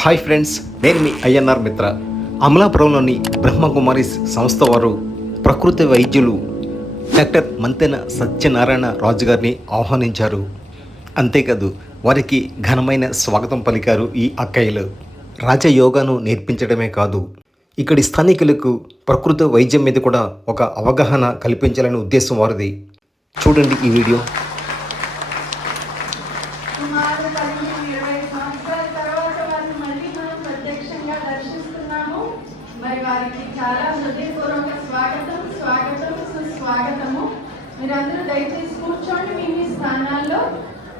Hi friends నేను మీ INR మిత్ర. అమలాపురంలోని బ్రహ్మకుమారిస్ సంస్థ వారు ప్రకృతి వైద్యులు డాక్టర్ మంతెన సత్యనారాయణ రాజు గారిని ఆహ్వానించారు. అంతేకాదు వారికి ఘనమైన స్వాగతం పలికారు ఈ అక్కయ్యలు. రాజయోగాను నేర్పించడమే కాదు ఇక్కడి స్థానికులకు ప్రకృతి వైద్యం మీద కూడా ఒక అవగాహన కల్పించాలనే ఉద్దేశం వారిది. చూడండి ఈ వీడియో సుమారు పదిహేను ఇరవై సంవత్సరాల తర్వాత వారిని మళ్ళీ మనం ప్రత్యక్షంగా దర్శిస్తున్నాము మరి వారికి చాలా హృదయపూర్వక స్వాగతం స్వాగతం సుస్వాగతము మీరందరూ దయచేసి కూర్చోండి మీ మీ స్థానాల్లో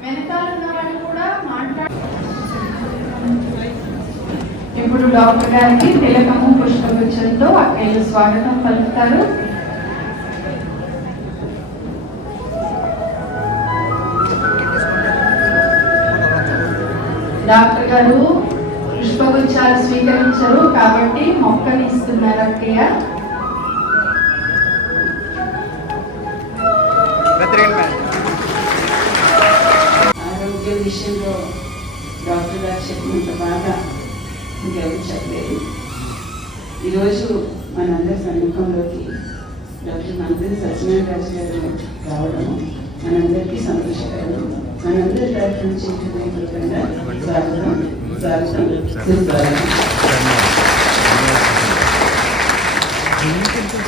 వెనకాల ఉన్న వాళ్ళు కూడా ఇప్పుడు డాక్టర్ గారికి తిలకము పుష్పగుచ్చంతో అక్కయ్య స్వాగతం పలుకుతారు. డాక్టర్ గారు పుష్పగుచ్చాలు స్వీకరించరు కాబట్టి మొక్కని ఇస్తున్నారు అక్కయ్య. విషయంలో డాక్టర్ గారు చెప్పినంత బాగా ఇంకెవరు చెప్పలేదు. ఈరోజు మనందరి సన్ముఖంలోకి డాక్టర్ మంత్రి సత్యనారాయణ రాజు గారు రావడం మనందరికీ సంతోషకరం. మనందరి తరఫు నుంచి హృదయపూర్వకంగా స్వాగతం స్వాగతం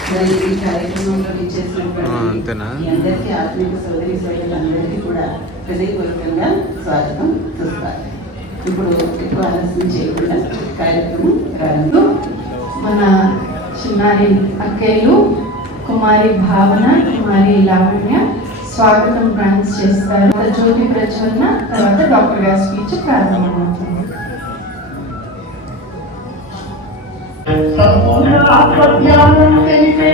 ఈ కార్యక్రమంలో అంతేనా? అందరికీ ఆత్మీయ సోదరి సోదరులందరికీ కూడా హృదయపూర్వకంగా స్వాగతం సుస్వాగతం ఇప్పుడు ఎక్కువ ఆలస్యం చేయకుండా కార్యక్రమం ప్రారంభం. మన చిన్నారి అక్కయ్యలు కుమారి భావన కుమారి లావణ్య స్వాగతం డాన్స్ చేస్తారు. జ్యోతి ప్రజ్వలన తర్వాత డాక్టర్ గారి స్పీచ్ ప్రారంభమవుతుంది. సంపూర్ణ ఆత్మజ్ఞానం తెలిపే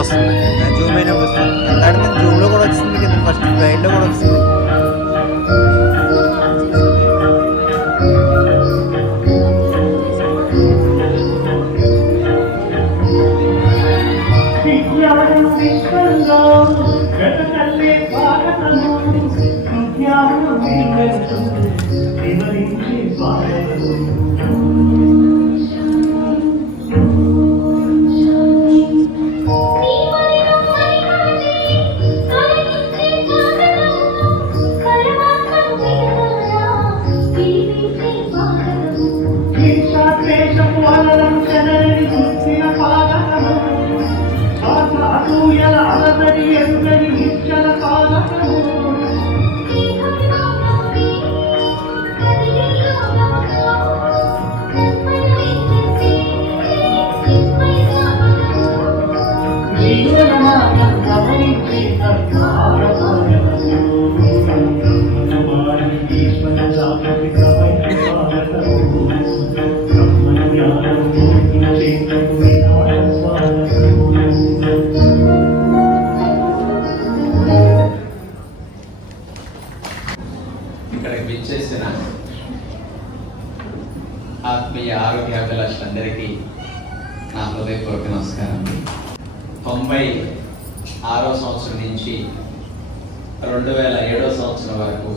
వస్తుంది జూమ్ అయినా వస్తుంది ఎందాక నేను జూమ్లో కూడా వచ్చింది కదా ఫస్ట్ గైడ్లో కూడా వచ్చింది విజ్ఞానం విచ్చేసిన ఆత్మీయ ఆరోగ్యాభిలాషులందరికీ నా హృదయపూర్వక నమస్కారం తొంభై ఆరో సంవత్సరం నుంచి రెండు వేల ఏడో సంవత్సరం వరకు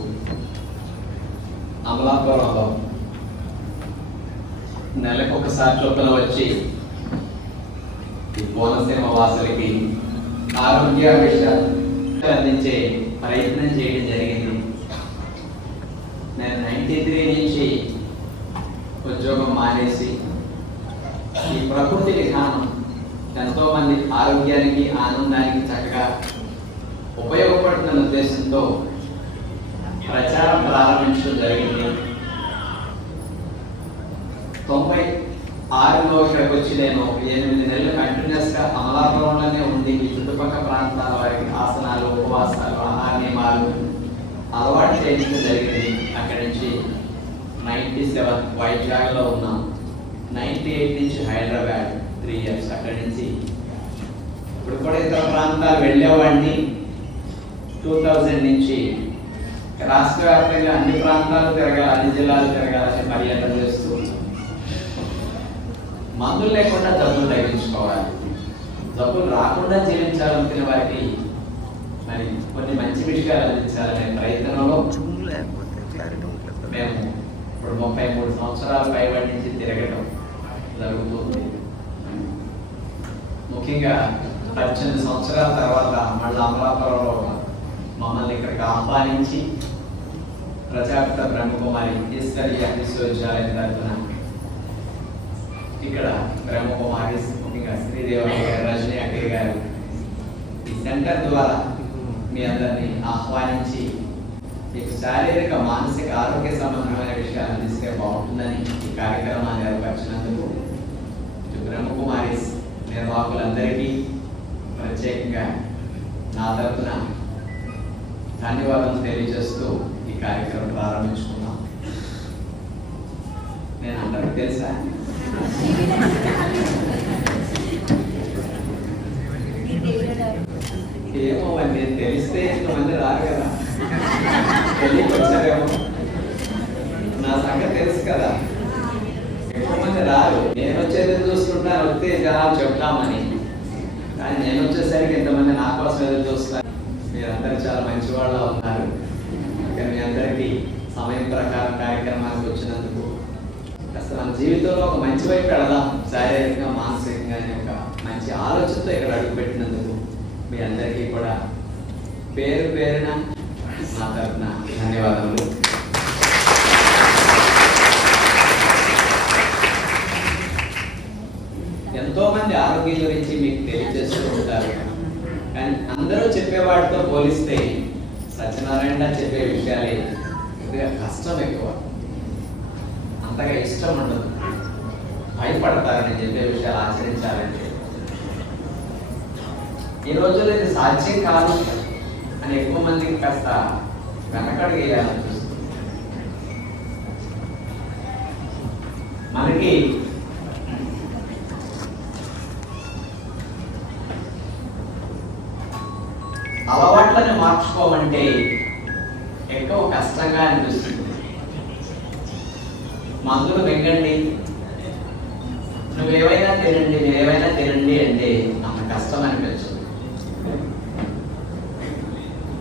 అమలాపురంలో నెలకు ఒకసారి చొప్పున వచ్చి కోనసీమ వాసులకి ఆరోగ్య విషయాలు అందించే ప్రయత్నం చేయడం జరిగింది. నేను నైంటీ త్రీ నుంచి ఉద్యోగం మానేసి ఈ ప్రకృతి విధానం ఎంతో మంది ఆరోగ్యానికి ఆనందానికి చక్కగా ఉపయోగపడుతున్న ఉద్దేశంతో ప్రచారం ప్రారంభించడం జరిగింది. తొంభై ఆరులో ఇక్కడికి వచ్చి నేను ఎనిమిది నెలలు కంటిన్యూస్గా అమలాపురంలోనే ఉంది ఈ చుట్టుపక్కల ప్రాంతాల వారికి ఆసనాలు ఉపవాసాలు ఆహార నియమాలు అలవాటు చేయించడం జరిగింది. అక్కడి నుంచి నైంటీ సెవెన్ వైజాగ్లో ఉన్నాం. నైంటీ ఎయిట్ నుంచి హైదరాబాద్. త్రీ ఇయర్స్ అక్కడి నుంచి. ఇప్పుడు కూడా ఇతర ప్రాంతాలు వెళ్ళేవాడిని టూ థౌజండ్ నుంచి రాష్ట్ర వ్యాప్తంగా అన్ని ప్రాంతాలు తిరగాలి అన్ని జిల్లాలు తిరగాలని పర్యటన చేస్తూ మందులు లేకుండా జబ్బులు తగ్గించుకోవాలి. జబ్బులు రాకుండా జీవించాలనుకునే వారికి మరి కొన్ని మంచి విషయాలు అందించాలనే ప్రయత్నంలో మేము ఇప్పుడు ముప్పై మూడు సంవత్సరాల పైబడి నుంచి తిరగడం జరుగుతుంది. ముఖ్యంగా పద్దెనిమిది సంవత్సరాల తర్వాత మళ్ళీ అమలాపురంలో మమ్మల్ని ఇక్కడికి ఆహ్వానించి ప్రజాపిత బ్రహ్మకుమారి ఈశ్వరీయ విశ్వవిద్యాలయం తరఫున ఇక్కడ బ్రహ్మకుమారి ముఖ్యంగా శ్రీదేవి గారు రజనీ అఖిల్ గారు ఈ సెంటర్ ద్వారా మీ అందరినీ ఆహ్వానించి మీకు శారీరక మానసిక ఆరోగ్య సంబంధమైన విషయాలు అందిస్తే బాగుంటుందని ఈ కార్యక్రమాన్ని ఏర్పరిచినందుకు బ్రహ్మకుమారి నిర్వాహకులందరికీ ప్రత్యేకంగా నా తరఫున ధన్యవాదాలు తెలియజేస్తూ ఈ కార్యక్రమం ప్రారంభించుకున్నాం. నేను అందరికి తెలుసా? ఏమో మరి నేను తెలిస్తే ఇంతమంది రారు కదా. తెలియకొచ్చారేమో వచ్చారేమో. నా సంగతి తెలుసు కదా. ఎక్కువ రారు. నేను వచ్చేది చూస్తుంటాను వస్తే జనాలు చెప్తామని. కానీ నేను వచ్చేసరికి ఇంతమంది నా కోసం ఎదురు చూస్తాను మీరందరూ చాలా మంచి వాళ్ళ ఉన్నారు. ఇంకా మీ అందరికీ సమయం ప్రకారం కార్యక్రమానికి వచ్చినందుకు అసలు మన జీవితంలో ఒక మంచి వైపు వెళదాం. శారీరకంగా మానసికంగా అనే ఒక మంచి ఆలోచనతో ఇక్కడ అడుగుపెట్టినందుకు మీ అందరికీ కూడా పేరు పేరున నా తరఫున ధన్యవాదములు ఎంతో మంది ఆరోగ్యం గురించి మీకు తెలియజేస్తూ ఉంటారు కానీ అందరూ చెప్పేవాడితో పోలిస్తే సత్యనారాయణ చెప్పే విషయాలే కొద్దిగా కష్టం ఎక్కువ. అంతగా ఇష్టం ఉండదు. భయపడతారని చెప్పే విషయాలు ఆచరించాలంటే. ఈ రోజుల్లో ఇది సాధ్యం కాదు అని ఎక్కువ మందికి కాస్త వెనకడుగు వేయాలనిపిస్తుంది మనకి అలవాట్లను మార్చుకోమంటే ఎక్కువ కష్టంగా అనిపిస్తుంది. మందులు వెంగండి నువ్వేమైనా తినండి మీరేమైనా తినండి అంటే అంత కష్టం అనిపించదు.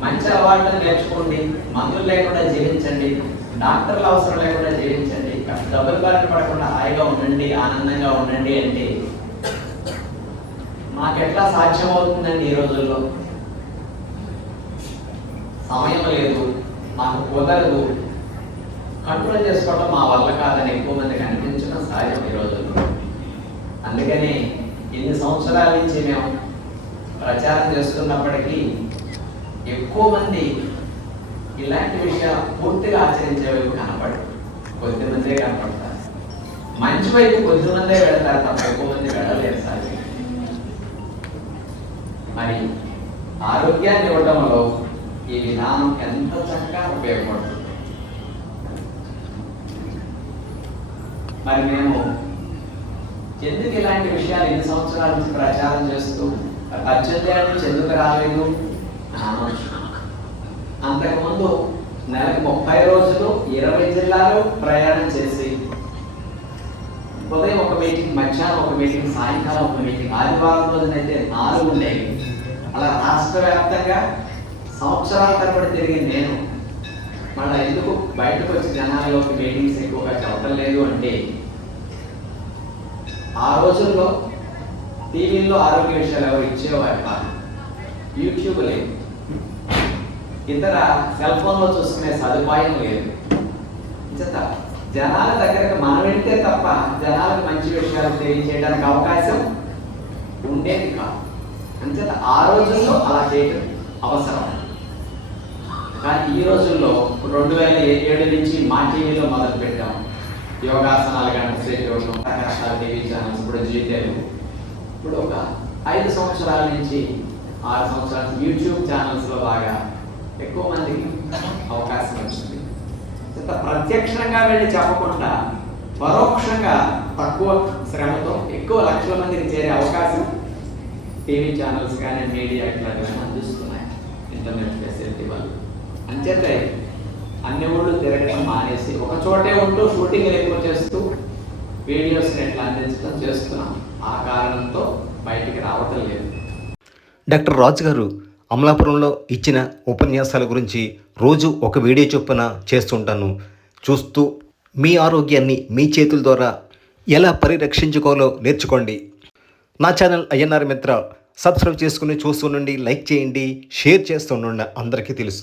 మంచి అలవాట్లను నేర్చుకోండి మందులు లేకుండా జీవించండి డాక్టర్లు అవసరం లేకుండా జీవించండి డబ్బులు బారిన పడకుండా హాయిగా ఉండండి ఆనందంగా ఉండండి అంటే మాకెట్లా సాధ్యమవుతుందండి ఈ రోజుల్లో? సమయం లేదు మాకు కుదరదు. కంట్రోల్ చేసుకోవడం మా వల్ల కాదని ఎక్కువ మంది కనిపించడం సహజం ఈ రోజుల్లో అందుకని ఇన్ని సంవత్సరాల నుంచి మేము ప్రచారం చేస్తున్నప్పటికీ ఎక్కువ మంది ఇలాంటి విషయాలు పూర్తిగా ఆచరించే వైపు కనపడరు కొద్ది మందే కనపడతారు మంచి వైపు కొద్ది మందే వెళ్తారు తప్ప ఎక్కువ మంది వెళ్ళలేరు సార్. మరి ఆరోగ్యాన్ని ఇవ్వడంలో ఈ విధానం ఎంత చక్కగా ఉపయోగపడుతుంది? మరి మేము ఎందుకు ఇలాంటి విషయాలు ఎన్ని సంవత్సరాల నుంచి ప్రచారం చేస్తూ పద్దెనిమిది నుంచి ఎందుకు రాలేదు. అంతకుముందు నెలకు ముప్పై రోజులు ఇరవై జిల్లాలు ప్రయాణం చేసి ఉదయం ఒక మీటింగ్ మధ్యాహ్నం ఒక మీటింగ్ సాయంకాలం ఒక మీటింగ్ ఆదివారం రోజునైతే నాలుగు ఉండేవి. అలా రాష్ట్ర వ్యాప్తంగా సంవత్సరాల తరబడి తిరిగి నేను మళ్ళీ ఎందుకు బయటకు వచ్చి జనాల్లోకి మీటింగ్స్ ఎక్కువగా చెప్పడం లేదు అంటే ఆ రోజుల్లో టీవీల్లో ఆరోగ్య విషయాలు ఎవరు ఇచ్చేవారు కాదు. యూట్యూబ్ లేదు. ఇతర సెల్ ఫోన్లో చూసుకునే సదుపాయం లేదు. చేత జనాల దగ్గరకు మనం వెళ్తే తప్ప జనాలకు మంచి విషయాలు తెలియజేయడానికి అవకాశం ఉండేది కాదు. అంచేత ఆ రోజుల్లో అలా చేయడం అవసరం. కానీ ఈ రోజుల్లో రెండు వేల ఏడు నుంచి మా టీవీలో మొదలు పెట్టాం యోగాసనాలు కానీ స్టేట్ యోగం రకరకాల టీవీ ఛానల్స్ ఇప్పుడు జీ ఇప్పుడు ఒక ఐదు సంవత్సరాల నుంచి ఆరు సంవత్సరాల యూట్యూబ్ ఛానల్స్లో బాగా ఎక్కువ మందికి అవకాశం వచ్చింది. ఇంత ప్రత్యక్షంగా వెళ్ళి చెప్పకుండా పరోక్షంగా తక్కువ శ్రమతో ఎక్కువ లక్షల మందికి చేరే అవకాశం టీవీ ఛానల్స్ కానీ మీడియా ఇట్లాంటివన్నీ అందిస్తున్నాయి. ఇంటర్నెట్ ఫెసిలిటీ వాళ్ళు. అంచేతే అన్ని ఊళ్ళు తిరగడం మానేసి ఒక చోటే ఉంటూ షూటింగ్ ఎక్కువ చేస్తూ వీడియోస్ని ఎట్లా అందించడం చేస్తున్నాం. ఆ కారణంతో బయటికి రావటం లేదు. డాక్టర్ రాజు గారు అమలాపురంలో ఇచ్చిన ఉపన్యాసాల గురించి రోజు ఒక వీడియో చొప్పున చేస్తుంటాను. చూస్తూ మీ ఆరోగ్యాన్ని మీ చేతుల ద్వారా ఎలా పరిరక్షించుకోవాలో నేర్చుకోండి. నా ఛానల్ అయ్యన్నార్ మిత్ర. సబ్స్క్రైబ్ చేసుకుని చూస్తుండండి లైక్ చేయండి షేర్ చేస్తుండండి అందరికీ తెలుసు.